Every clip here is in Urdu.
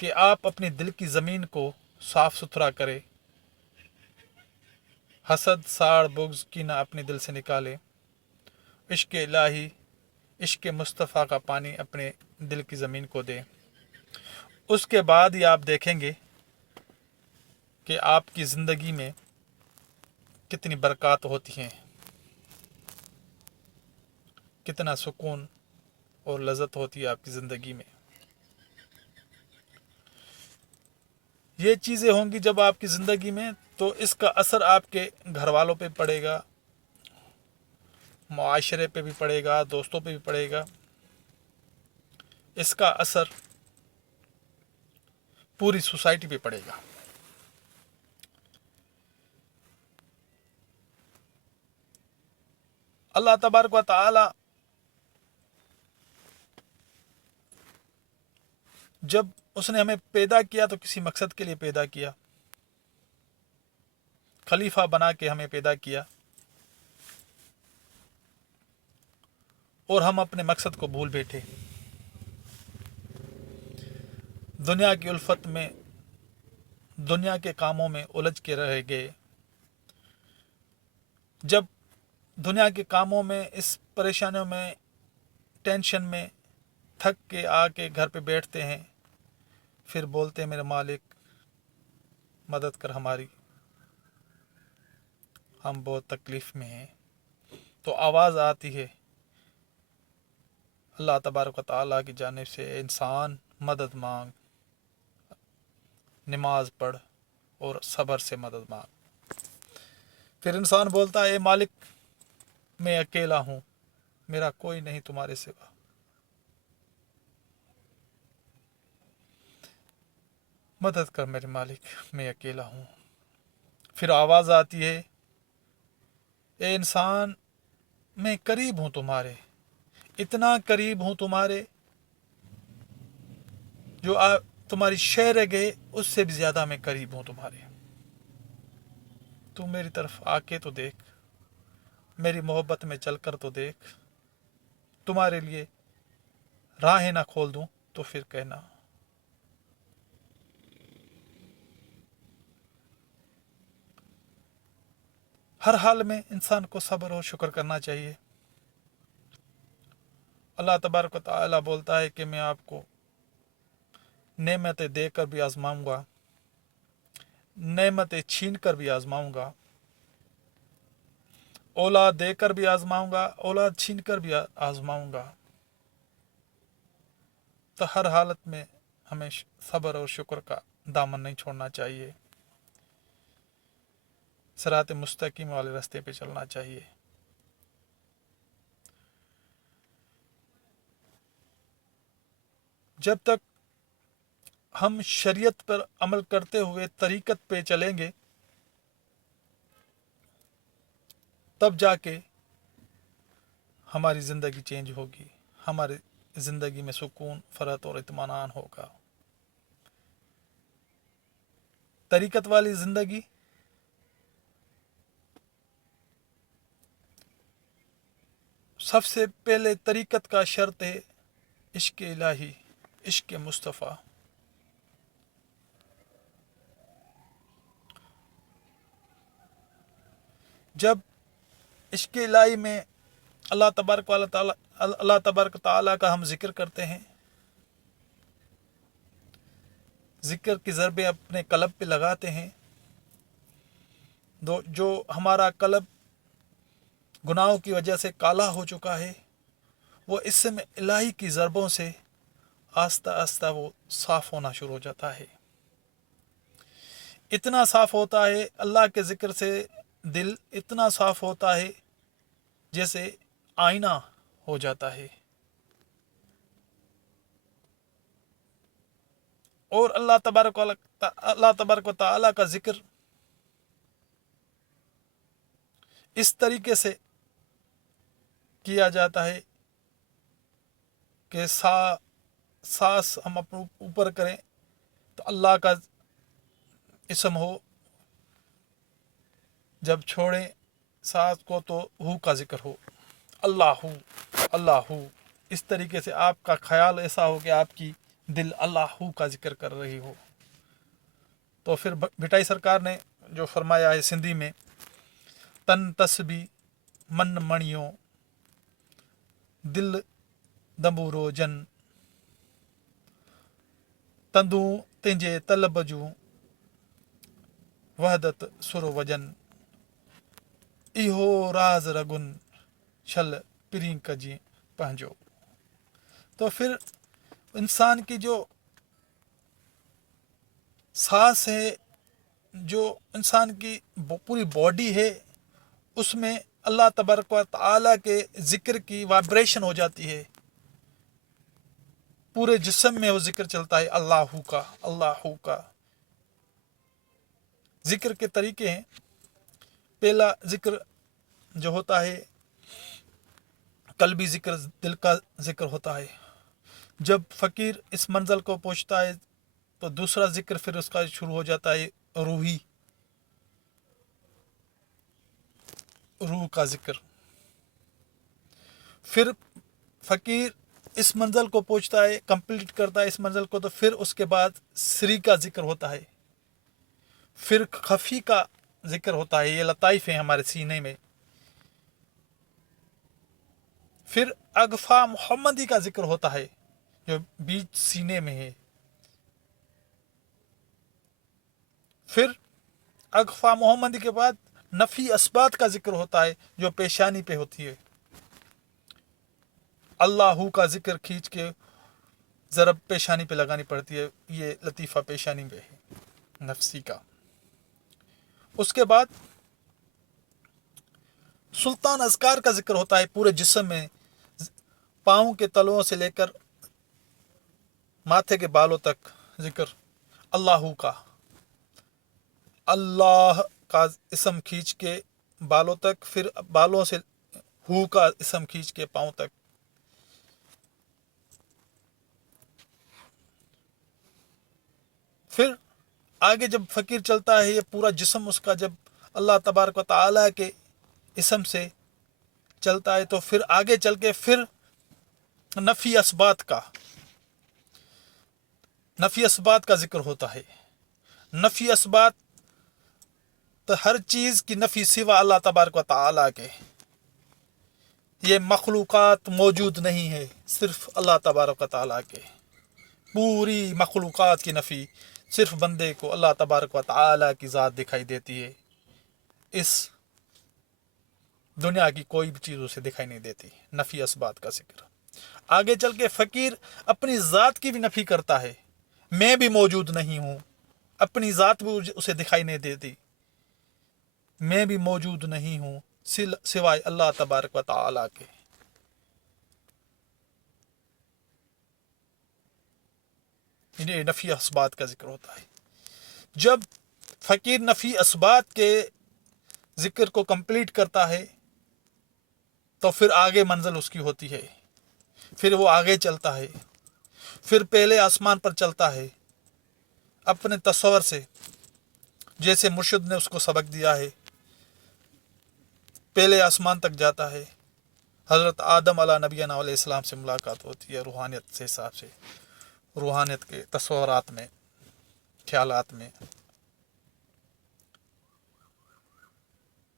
کہ آپ اپنی دل کی زمین کو صاف ستھرا کرے، حسد، ساڑ، بغض، کینہ اپنے دل سے نکالے، عشق الہی، عشق مصطفیٰ کا پانی اپنے دل کی زمین کو دے۔ اس کے بعد ہی آپ دیکھیں گے کہ آپ کی زندگی میں کتنی برکات ہوتی ہیں، کتنا سکون اور لذت ہوتی ہے آپ کی زندگی میں۔ یہ چیزیں ہوں گی جب آپ کی زندگی میں، تو اس کا اثر آپ کے گھر والوں پہ پڑے گا، معاشرے پہ بھی پڑے گا، دوستوں پہ بھی پڑے گا۔ اس کا اثر پوری سوسائٹی پہ پڑے گا۔ اللہ تبارک و تعالی جب اس نے ہمیں پیدا کیا تو کسی مقصد کے لیے پیدا کیا، خلیفہ بنا کے ہمیں پیدا کیا، اور ہم اپنے مقصد کو بھول بیٹھے، دنیا کی الفت میں، دنیا کے کاموں میں الجھ کے رہ گئے۔ جب دنیا کے کاموں میں، اس پریشانیوں میں، ٹینشن میں تھک کے آ کے گھر پہ بیٹھتے ہیں، پھر بولتے ہیں میرے مالک مدد کر ہماری، ہم بہت تکلیف میں ہیں، تو آواز آتی ہے اللہ تبارک و تعالیٰ کی جانب سے، انسان مدد مانگ، نماز پڑھ اور صبر سے مدد مانگ۔ پھر انسان بولتا ہے اے مالک میں اکیلا ہوں، میرا کوئی نہیں تمہارے سوا، مدد کر میرے مالک، میں اکیلا ہوں۔ پھر آواز آتی ہے اے انسان میں قریب ہوں تمہارے، اتنا قریب ہوں تمہارے، جو تمہاری شے رہ گئے اس سے بھی زیادہ میں قریب ہوں تمہارے، تو میری طرف آ کے تو دیکھ، میری محبت میں چل کر تو دیکھ، تمہارے لیے راہیں نہ کھول دوں تو پھر کہنا۔ ہر حال میں انسان کو صبر اور شکر کرنا چاہیے۔ اللہ تبارک و تعالیٰ بولتا ہے کہ میں آپ کو نعمتیں دے کر بھی آزماؤں گا، نعمتیں چھین کر بھی آزماؤں گا، اولاد دے کر بھی آزماؤں گا، اولاد چھین کر بھی آزماؤں گا۔ تو ہر حالت میں ہمیں صبر اور شکر کا دامن نہیں چھوڑنا چاہیے، صراط مستقیم والے راستے پہ چلنا چاہیے۔ جب تک ہم شریعت پر عمل کرتے ہوئے طریقت پہ چلیں گے، تب جا کے ہماری زندگی چینج ہوگی، ہماری زندگی میں سکون، فرحت اور اطمینان ہوگا۔ طریقت والی زندگی سب سے پہلے طریقت کا شرط ہے عشق الہی، عشق مصطفیٰ۔ جب عشق الہی میں اللہ تبارک تعالیٰ کا ہم ذکر کرتے ہیں، ذکر کی ضربیں اپنے قلب پہ لگاتے ہیں، جو ہمارا قلب گناہوں کی وجہ سے کالا ہو چکا ہے، وہ اس سے الہی کی ضربوں سے آہستہ آہستہ وہ صاف ہونا شروع ہو جاتا ہے۔ اتنا صاف ہوتا ہے اللہ کے ذکر سے، دل اتنا صاف ہوتا ہے جیسے آئینہ ہو جاتا ہے، اور اللہ تبارک و تعالیٰ کا ذکر اس طریقے سے کیا جاتا ہے کہ سانس ہم اپنے اوپر کریں تو اللہ کا اسم ہو، جب چھوڑیں سانس کو تو ہو کا ذکر ہو، اللہ ہو، اللہ ہو۔ اس طریقے سے آپ کا خیال ایسا ہو کہ آپ کی دل اللہ کا ذکر کر رہی ہو. تو پھر بھٹائی سرکار نے جو فرمایا ہے سندھی میں، تن تسبی من مڑیوں دل دمبو روجن تندوں تنجے طلب جوں وحدت سر وجن ایہو راز رگن چھل پرین کجی پہنجو. تو پھر انسان کی جو سانس ہے، جو انسان کی پوری باڈی ہے، اس میں اللہ تبارک و تعالیٰ کے ذکر کی وائبریشن ہو جاتی ہے. پورے جسم میں وہ ذکر چلتا ہے اللہ کا اللہ کا. ذکر کے طریقے ہیں. پہلا ذکر جو ہوتا ہے قلبی ذکر، دل کا ذکر ہوتا ہے. جب فقیر اس منزل کو پہنچتا ہے تو دوسرا ذکر پھر اس کا شروع ہو جاتا ہے روحی، روح کا ذکر. پھر فقیر اس منزل کو پہنچتا ہے، کمپلیٹ کرتا ہے اس منزل کو، تو پھر اس کے بعد سری کا ذکر ہوتا ہے. پھر خفی کا ذکر ہوتا ہے، یہ لطائف ہیں ہمارے سینے میں. پھر اغفا محمدی کا ذکر ہوتا ہے جو بیچ سینے میں ہے. پھر اغفا محمدی کے بعد نفی اسبات کا ذکر ہوتا ہے جو پیشانی پہ ہوتی ہے. اللہ کا ذکر کھینچ کے ضرب پیشانی پہ لگانی پڑتی ہے، یہ لطیفہ پیشانی پہ ہے نفسی کا. اس کے بعد سلطان اذکار کا ذکر ہوتا ہے پورے جسم میں، پاؤں کے تلوؤں سے لے کر ماتھے کے بالوں تک ذکر اللہ کا. اللہ کا اسم کھینچ کے بالوں تک، پھر بالوں سے ہو کا اسم کھینچ کے پاؤں تک. پھر آگے جب فقیر چلتا ہے، یہ پورا جسم اس کا جب اللہ تبارک و تعالیٰ کے اسم سے چلتا ہے، تو پھر آگے چل کے پھر نفی اسبات کا ذکر ہوتا ہے. نفی اسبات تو ہر چیز کی نفی سوا اللہ تبارک و تعالیٰ کے. یہ مخلوقات موجود نہیں ہے، صرف اللہ تبارک و تعالیٰ کے. پوری مخلوقات کی نفی، صرف بندے کو اللہ تبارک و تعالیٰ کی ذات دکھائی دیتی ہے. اس دنیا کی کوئی بھی چیز اسے دکھائی نہیں دیتی. نفی اسبات کا ذکر. آگے چل کے فقیر اپنی ذات کی بھی نفی کرتا ہے، میں بھی موجود نہیں ہوں. اپنی ذات بھی اسے دکھائی نہیں دیتی، میں بھی موجود نہیں ہوں سوائے اللہ تبارک و تعالیٰ کے. یہ نفی اسبات کا ذکر ہوتا ہے. جب فقیر نفی اسبات کے ذکر کو کمپلیٹ کرتا ہے تو پھر آگے منزل اس کی ہوتی ہے. پھر وہ آگے چلتا ہے، پھر پہلے آسمان پر چلتا ہے اپنے تصور سے، جیسے مرشد نے اس کو سبق دیا ہے. پہلے آسمان تک جاتا ہے، حضرت آدم علیہ نبینا علیہ السلام سے ملاقات ہوتی ہے روحانیت سے، حساب سے روحانیت کے تصورات میں، خیالات میں.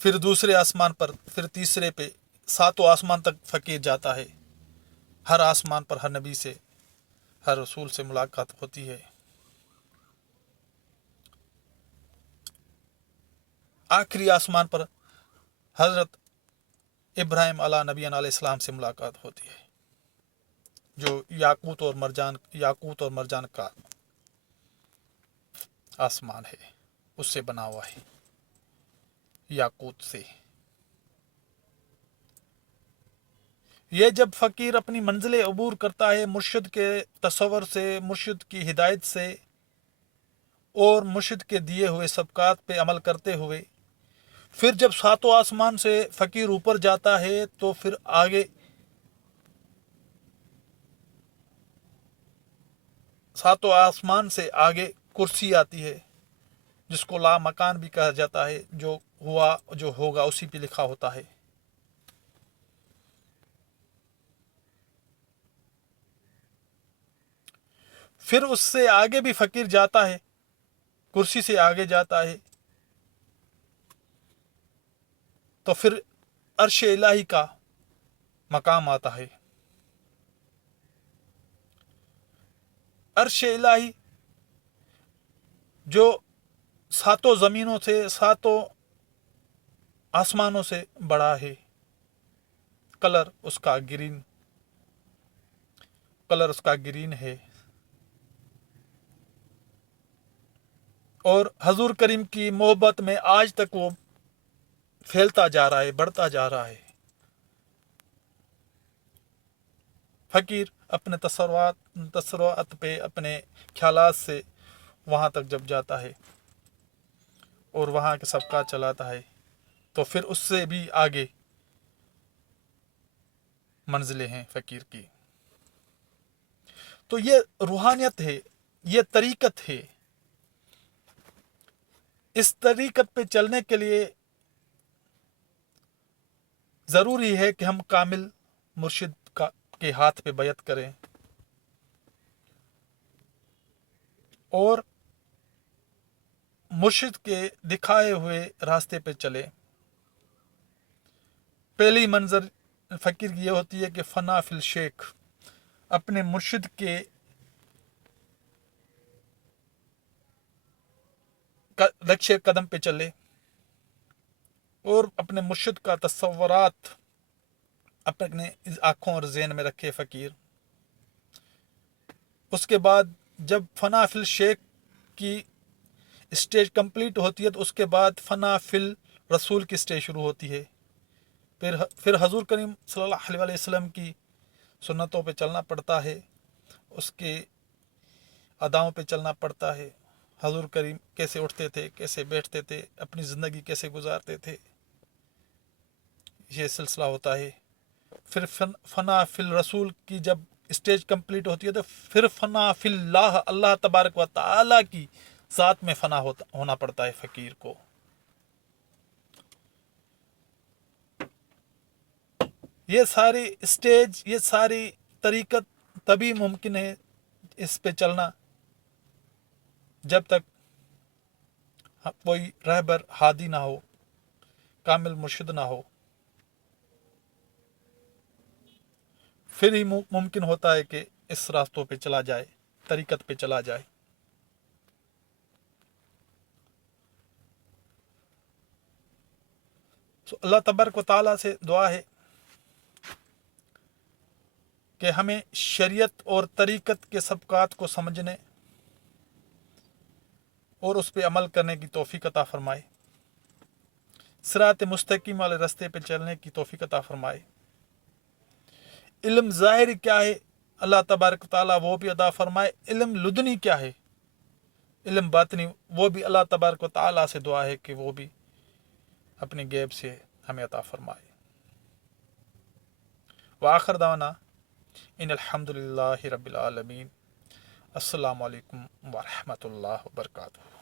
پھر دوسرے آسمان پر، پھر تیسرے پہ، ساتوں آسمان تک فقیر جاتا ہے. ہر آسمان پر ہر نبی سے، ہر رسول سے ملاقات ہوتی ہے. آخری آسمان پر حضرت ابراہیم علیہ نبینا علیہ السلام سے ملاقات ہوتی ہے، جو یاقوت اور مرجان کا آسمان ہے، اس سے بنا ہوا ہے، یاقوت سے. یہ جب فقیر اپنی منزل عبور کرتا ہے مرشد کے تصور سے، مرشد کی ہدایت سے اور مرشد کے دیے ہوئے سبقات پہ عمل کرتے ہوئے، پھر جب ساتوں آسمان سے فقیر اوپر جاتا ہے تو پھر آگے ساتوں آسمان سے آگے کرسی آتی ہے، جس کو لا مکان بھی کہا جاتا ہے. جو ہوا جو ہوگا اسی پہ لکھا ہوتا ہے. پھر اس سے آگے بھی فقیر جاتا ہے، کرسی سے آگے جاتا ہے، تو پھر عرش الہی کا مقام آتا ہے۔ عرش الہی جو ساتوں زمینوں سے، ساتوں آسمانوں سے بڑا ہے، کلر اس کا گرین ہے، اور حضور کریم کی محبت میں آج تک وہ پھیلتا جا رہا ہے، بڑھتا جا رہا ہے۔ فقیر اپنے تصورات پہ، اپنے خیالات سے وہاں تک جب جاتا ہے اور وہاں کے سب کا چلاتا ہے، تو پھر اس سے بھی آگے منزلیں ہیں فقیر کی۔ تو یہ روحانیت ہے، یہ طریقت ہے۔ اس طریقت پہ چلنے کے لیے ضروری ہے کہ ہم کامل مرشد کے ہاتھ پہ بیعت کریں اور مرشد کے دکھائے ہوئے راستے پہ چلے۔ پہلی منظر فقیر کی یہ ہوتی ہے کہ فنا فی الشیخ، اپنے مرشد کے نقش قدم پہ چلے اور اپنے مرشد کا تصورات اپنے آنکھوں اور ذہن میں رکھے فقیر۔ اس کے بعد جب فنا فی الشیخ کی اسٹیج کمپلیٹ ہوتی ہے تو اس کے بعد فنا فی الرسول کی اسٹیج شروع ہوتی ہے۔ پھر حضور کریم صلی اللہ علیہ وسلم کی سنتوں پہ چلنا پڑتا ہے، اس کے اداؤں پہ چلنا پڑتا ہے۔ حضور کریم کیسے اٹھتے تھے، کیسے بیٹھتے تھے، اپنی زندگی کیسے گزارتے تھے، یہ سلسلہ ہوتا ہے۔ پھر فنا فی الرسول کی جب اسٹیج کمپلیٹ ہوتی ہے تو پھر فنا فی اللہ، اللہ تبارک و تعالی کی ذات میں فنا ہونا پڑتا ہے فقیر کو۔ یہ ساری اسٹیج، یہ ساری طریقت تبھی ممکن ہے اس پہ چلنا جب تک کوئی رہبر ہادی نہ ہو، کامل مرشد نہ ہو، پھر ہی ممکن ہوتا ہے کہ اس راستوں پہ چلا جائے، طریقت پہ چلا جائے۔ تو اللہ تبارک و تعالیٰ سے دعا ہے کہ ہمیں شریعت اور طریقت کے سبقات کو سمجھنے اور اس پہ عمل کرنے کی توفیق عطا فرمائے، صراط مستقیم والے راستے پہ چلنے کی توفیق عطا فرمائے۔ علم ظاہری کیا ہے اللہ تبارک تعالیٰ وہ بھی عطا فرمائے، علم لدنی کیا ہے، علم باطنی، وہ بھی اللہ تبارک و تعالیٰ سے دعا ہے کہ وہ بھی اپنے غیب سے ہمیں عطا فرمائے۔ وآخر دعوانا ان الحمد للہ رب العالمین۔ السلام علیکم ورحمۃ اللہ وبرکاتہ۔